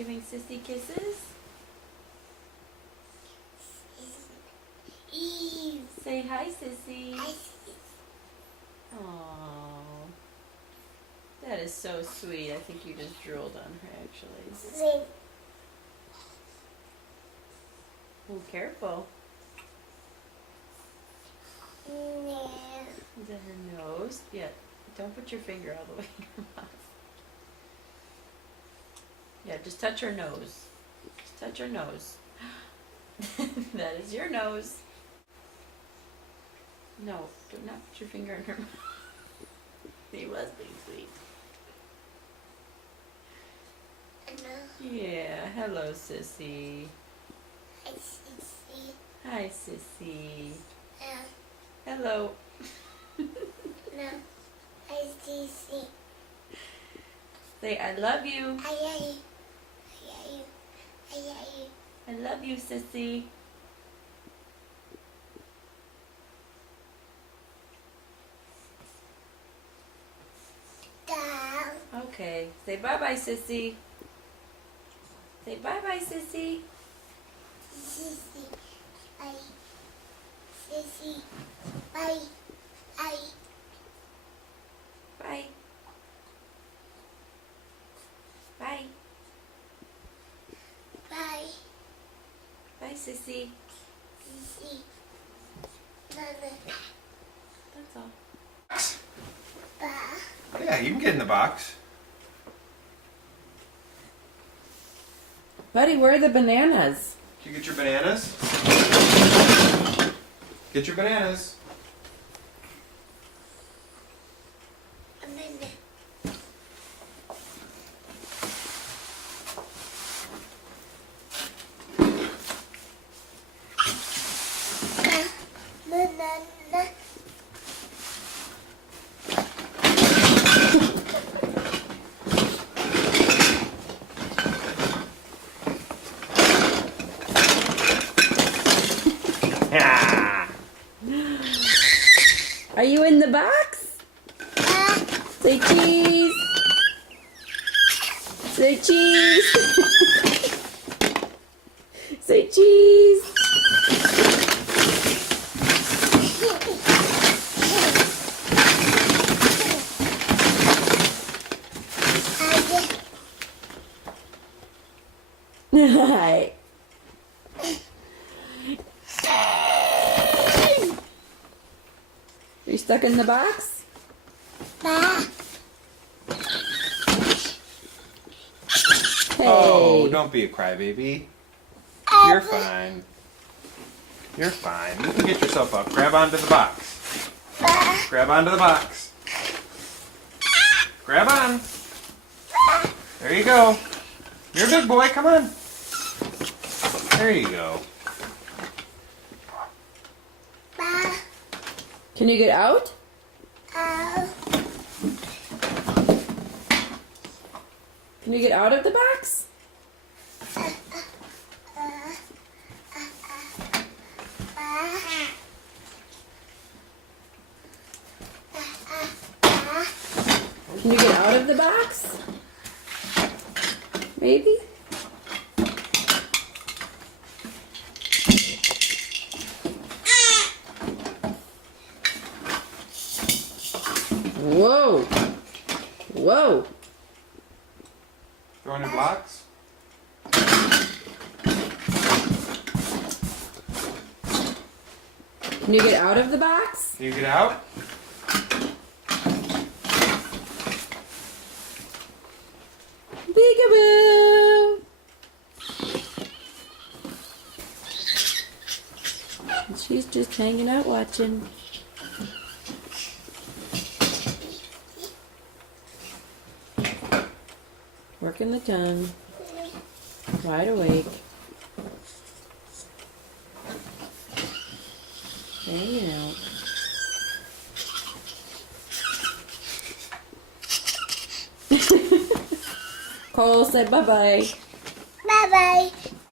giving Sissy kisses? Say hi, Sissy. Aww. That is so sweet. I think you just drooled on her, actually. Oh, careful. Is that her nose? Yeah. Don't put your finger all the way in her mouth. Yeah, just touch her nose. Just touch her nose. That is your nose. No, do not put your finger in her mouth. He was being sweet. Yeah, hello, Sissy. Hi, Sissy. Hello. Say, I love you. I love you, Sissy. Okay. Say bye-bye, Sissy. Say bye-bye, Sissy. Bye. Bye. Bye, Sissy. That's all. Yeah, you can get in the box. Buddy, where are the bananas? Did you get your bananas? Get your bananas. Are you in the box? Say cheese. Say cheese. Say cheese. Hi. Are you stuck in the box? Hey. Oh, don't be a crybaby. You're fine. You're fine. You can get yourself up. Grab onto the box. Grab onto the box. Grab on. There you go. You're a big boy. Come on. There you go. Can you get out? Can you get out of the box? Can you get out of the box? Maybe? Whoa! Whoa! Throwing in blocks? Can you get out of the box? Can you get out? Peekaboo! And she's just hanging out watching. Working the tongue. Wide awake. Hanging out. Cole said bye-bye. Bye-bye.